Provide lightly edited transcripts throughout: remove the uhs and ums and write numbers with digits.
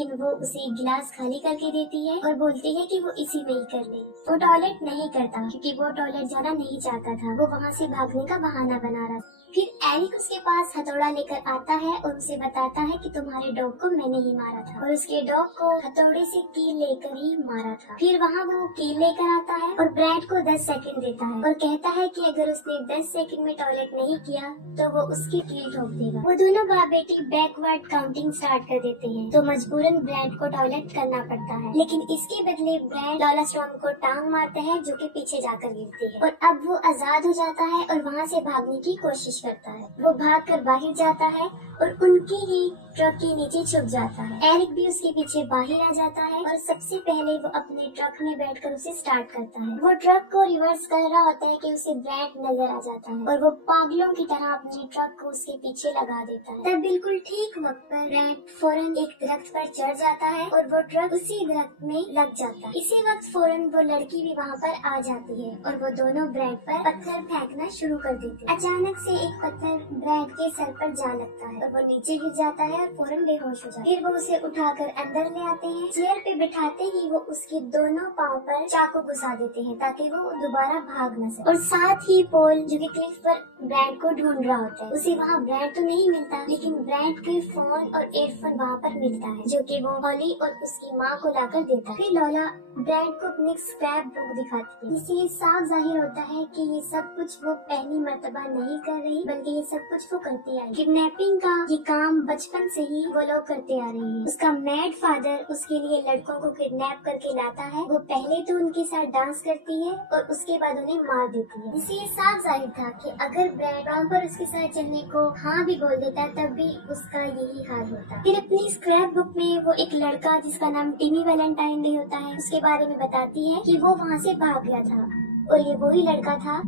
लेकिन वो उसे गिलास खाली करके देती है और बोलती है कि वो इसी में ही कर ले। वो टॉयलेट नहीं करता क्योंकि वो टॉयलेट जाना नहीं चाहता था, वो वहाँ से भागने का बहाना बना रहा। फिर एरिक उसके पास हथौड़ा लेकर आता है और उसे बताता है कि तुम्हारे डॉग को मैंने ही मारा था और उसके डॉग को हथौड़े से कील लेकर ही मारा था। फिर वहाँ वो कील लेकर आता है और ब्रैड को 10 सेकंड देता है और कहता है कि अगर उसने 10 सेकंड में टॉयलेट नहीं किया तो वो उसकी कील ठोक देगा। वो दोनों बाप बेटी बैकवर्ड काउंटिंग स्टार्ट कर देते हैं तो मजबूरन ब्रैड को टॉयलेट करना पड़ता है, लेकिन इसके बदले ब्रैड लॉला स्टॉर्म को टांग मारता है जो कि पीछे जाकर गिरती है और अब वो आजाद हो जाता है और वहाँ से भागने की कोशिश करता है। वो भागकर बाहर जाता है और उनके ही ट्रक के नीचे छुप जाता है। एरिक भी उसके पीछे बाहर आ जाता है और सबसे पहले वो अपने ट्रक में बैठकर उसे स्टार्ट करता है। वो ट्रक को रिवर्स कर रहा होता है कि उसे ब्रैड नजर आ जाता है और वो पागलों की तरह अपने ट्रक को उसके पीछे लगा देता है। तब बिल्कुल ठीक वक्त पर ब्रैड फौरन एक दरख्त पर चढ़ जाता है और वो ट्रक उसी दरख्त में लग जाता है। इसी वक्त फौरन वो लड़की भी वहाँ पर आ जाती है और वो दोनों ब्रैड पर पत्थर फेंकना शुरू कर देते हैं। अचानक से एक पत्थर ब्रैड के सर पर जा लगता है और वो नीचे गिर जाता है और फौरन बेहोश हो जाता है। फिर वो उसे उठाकर अंदर ले आते हैं। चेयर पे बिठाते ही वो उसके दोनों पाँव पर चाकू घुसा देते हैं ताकि वो दोबारा भाग न सके। और साथ ही पोल जो कि क्लिफ पर ब्रैड को ढूंढ रहा होता है, उसे वहाँ ब्रैड तो नहीं मिलता लेकिन ब्रैड के फोन और एयरफोन वहाँ पर मिलता है जो कि वो हॉली और उसकी माँ को लाकर देता है। फिर लॉला ब्रैड को अपनी स्क्रैप बुक दिखाती है जिससे ये साफ जाहिर होता है कि ये सब कुछ वो पहली मर्तबा नहीं कर रही बल्कि ये सब कुछ वो करती आई। किडनैपिंग का ये काम बचपन से ही वो लोग करते आ रहे हैं। उसका मैड फादर उसके लिए लड़कों को किडनैप करके लाता है। वो पहले तो उनके साथ डांस करती है और उसके बाद उन्हें मार देती है। इससे ये साफ जाहिर था कि अगर ब्रैड प्रॉपर उसके साथ चलने को हाँ भी बोल देता तब भी उसका यही हाल होता। फिर अपनी स्क्रैप बुक में वो एक लड़का जिसका नाम टिमी वैलेंटाइन डे होता है उसके बारे में बताती है कि वो वहाँ से भाग गया था और ये वही लड़का था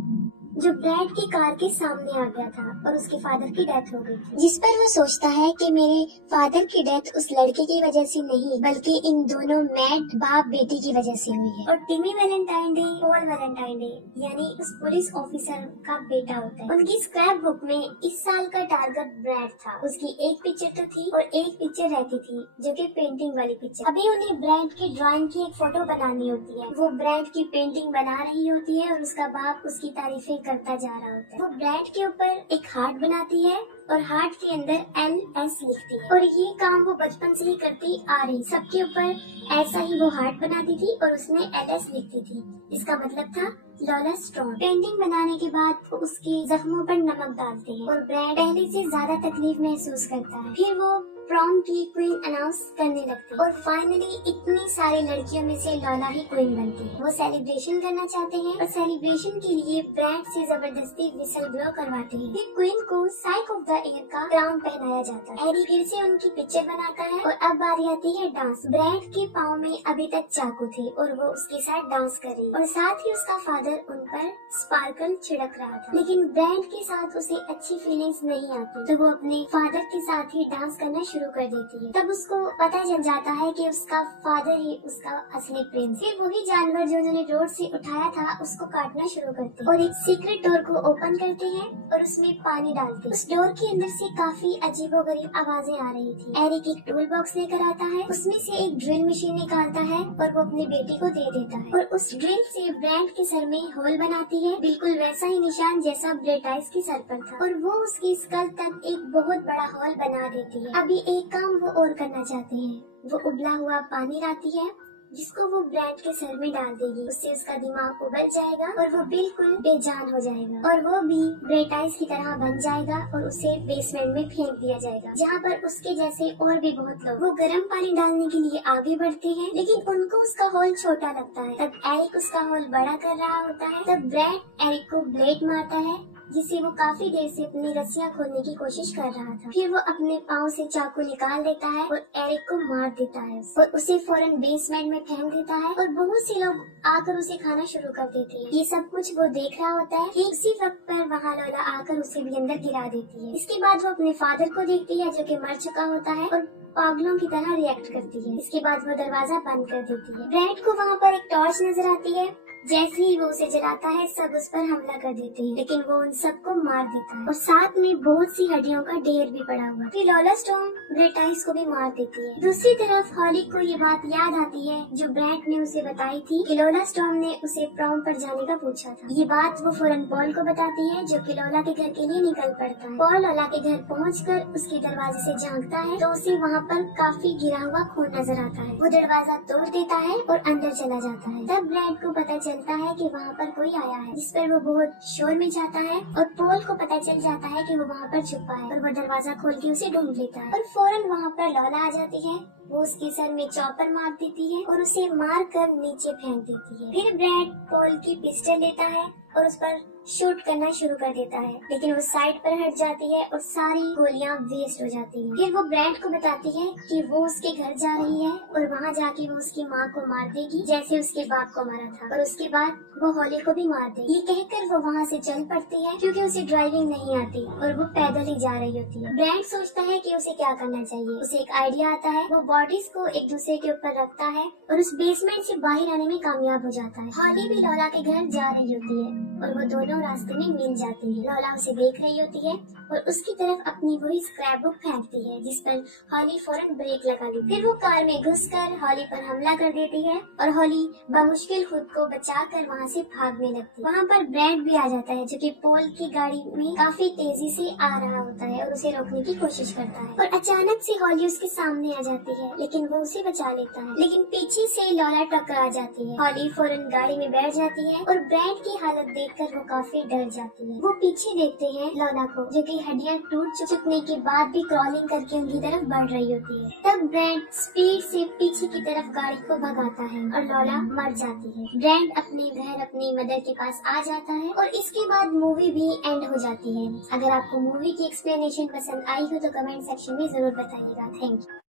जो ब्रैड की कार के सामने आ गया था और उसके फादर की डेथ हो गई थी, जिस पर वो सोचता है कि मेरे फादर की डेथ उस लड़के की वजह से नहीं बल्कि इन दोनों मैड बाप बेटी की वजह से हुई है। और टिमी Valentine day Paul Valentine day यानी उस पुलिस ऑफिसर का बेटा होता है। उनकी स्क्रैप बुक में इस साल का टारगेट ब्रैड था। उसकी एक पिक्चर तो थी और एक पिक्चर रहती थी जो कि पेंटिंग वाली पिक्चर। अभी उन्हें ब्रैड की ड्राइंग की एक फोटो बनानी होती है। वो ब्रैड की पेंटिंग बना रही होती है और उसका बाप उसकी तारीफें करता जा रहा होता है। वो ब्रैड के ऊपर एक हार्ट बनाती है और हार्ट के अंदर LS लिखती है और ये काम वो बचपन से ही करती आ रही। सबके ऊपर ऐसा ही वो हार्ट बनाती थी और उसमें LS लिखती थी। इसका मतलब था लॉला स्टॉर्म। पेंटिंग बनाने के बाद वो उसके जख्मों पर नमक डालते हैं और ब्रैड पहले से ज्यादा तकलीफ महसूस करता है। फिर वो प्रॉम की क्वीन अनाउंस करने लगते हैं और फाइनली इतनी सारी लड़कियों में से लॉला ही क्वीन बनती है। वो सेलिब्रेशन करना चाहते हैं और सेलिब्रेशन के लिए ब्रैड से जबरदस्ती विसल ब्लो करवाते हैं। फिर क्वीन को साइक ऑफ द ईयर का क्राउन पहनाया जाता है। एरी फिर से उनकी पिक्चर बनाता है और अब बारी आती है डांस। ब्रैड के पाँव में अभी तक चाकू थे और वो उसके साथ डांस कर रही और साथ ही उसका फादर उन पर स्पार्कल छिड़क रहा था, लेकिन ब्रैड के साथ उसे अच्छी फीलिंग्स नहीं आती तो वो अपने फादर के साथ ही डांस करना शुरू कर देती है। तब उसको पता चल जाता है कि उसका फादर ही उसका असली प्रिंस। फिर वही जानवर जो उन्होंने रोड से उठाया था उसको काटना शुरू करते हैं और एक सीक्रेट डोर को ओपन करते हैं और उसमें पानी डालते हैं। उस डोर के अंदर से काफी अजीबोगरीब आवाजें आ रही थी। एरिक एक टूल बॉक्स लेकर आता है, उसमें से एक ड्रिल मशीन निकालता है और वो अपनी बेटी को दे देता है और उस ड्रिल से ब्रैड के सर में होल बनाती है, बिल्कुल वैसा ही निशान जैसा ब्रेटाइस के सर पर था और वो उसकी स्कल तक एक बहुत बड़ा होल बना देती है। अभी एक काम वो और करना चाहते हैं। वो उबला हुआ पानी लाती है जिसको वो ब्रैड के सर में डाल देगी। उससे उसका दिमाग उबल जाएगा और वो बिल्कुल बेजान हो जाएगा और वो भी ब्रेटाइस की तरह बन जाएगा और उसे बेसमेंट में फेंक दिया जाएगा जहाँ पर उसके जैसे और भी बहुत लोग। वो गर्म पानी डालने के लिए आगे बढ़ते हैं लेकिन उनको उसका होल छोटा लगता है। तब एरिक उसका होल बड़ा कर रहा होता है। तब ब्रैड एरिक को ब्लेड मारता है जिससे वो काफी देर से अपनी रस्सियाँ खोलने की कोशिश कर रहा था। फिर वो अपने पाँव से चाकू निकाल देता है और एरिक को मार देता है और उसे फौरन बेसमेंट में फेंक देता है और बहुत से लोग आकर उसे खाना शुरू कर देते हैं। ये सब कुछ वो देख रहा होता है। ठीक उसी वक्त पर वहाँ लॉला आकर उसे भी अंदर गिरा देती है। इसके बाद वो अपने फादर को देखती है जो कि मर चुका होता है और पागलों की तरह रिएक्ट करती है। इसके बाद वो दरवाजा बंद कर देती है। ब्रैड को वहाँ पर एक टॉर्च नजर आती है जैसे ही वो उसे जलाता है सब उस पर हमला कर देते हैं, लेकिन वो उन सबको मार देता है और साथ में बहुत सी हड्डियों का ढेर भी पड़ा हुआ। फिर लॉला स्टॉर्म ग्रेट आइस को भी मार देती है। दूसरी तरफ हॉली को ये बात याद आती है जो ब्रैड ने उसे बताई थी कि लॉला स्टॉर्म ने उसे प्रॉम पर जाने का पूछा था। ये बात वो फौरन पॉल को बताती है जो कि लॉला के घर के लिए निकल पड़ता है। पॉल लॉला के घर पहुंचकर उसके दरवाजे से झांकता है तो उसे वहाँ पर काफी गिरा हुआ खून नजर आता है। वो दरवाजा तोड़ देता है और अंदर चला जाता है। तब ब्रैड को पता चलता है कि वहाँ पर कोई आया है, जिस पर वो बहुत शोर में जाता है और पॉल को पता चल जाता है कि वो वहाँ पर छुपा है और वो दरवाजा खोल के उसे ढूंढ लेता है और फौरन वहाँ पर लॉला आ जाती है। वो उसके सर में चॉपर मार देती है और उसे मार कर नीचे फेंक देती है। फिर ब्रैड पॉल की पिस्टल लेता है और उस पर शूट करना शुरू कर देता है, लेकिन वो साइड पर हट जाती है और सारी गोलियां वेस्ट हो जाती हैं। फिर वो ब्रैड को बताती है कि वो उसके घर जा रही है और वहाँ जाके वो उसकी माँ को मार देगी जैसे उसके बाप को मारा था, और उसके बाद वो हॉली को भी मार देगी। ये कहकर वो वहाँ से चल पड़ती है क्योंकि उसे ड्राइविंग नहीं आती और वो पैदल ही जा रही होती है। ब्रैड सोचता है कि उसे क्या करना चाहिए। उसे एक आइडिया आता है। वो बॉडीज को एक दूसरे के ऊपर रखता है और उस बेसमेंट से बाहर आने में कामयाब हो जाता है। हॉली भी लॉला के घर जा रही होती है और वो दोनों रास्ते में मिल जाती है। लॉला उसे देख रही होती है और उसकी तरफ अपनी वही स्क्रैप बुक फेंकती है, जिस पर हॉली फौरन ब्रेक लगा लेती है। फिर वो कार में घुसकर हॉली पर हमला कर देती है और हॉली बमुश्किल खुद को बचाकर वहाँ से भागने लगती है। वहाँ पर ब्रैड भी आ जाता है जो कि पॉल की गाड़ी में काफी तेजी से आ रहा होता है और उसे रोकने की कोशिश करता है, और अचानक से हॉली उसके सामने आ जाती है, लेकिन वो उसे बचा लेता है। लेकिन पीछे से लॉला टकरा जाती है। हॉली फौरन गाड़ी में बैठ जाती है और ब्रैड की हालत देखकर वो काफी डर जाती है। वो पीछे देखते हैं लॉला को जो कि हड्डियां टूट चुकने के बाद भी क्रॉलिंग करके उनकी तरफ बढ़ रही होती है। तब ब्रैड स्पीड से पीछे की तरफ गाड़ी को भगाता है और लॉला मर जाती है। ब्रैड अपने घर अपनी मदर के पास आ जाता है और इसके बाद मूवी भी एंड हो जाती है। अगर आपको मूवी की एक्सप्लेनेशन पसंद आई हो तो कमेंट सेक्शन में जरूर बताइएगा। Thank you.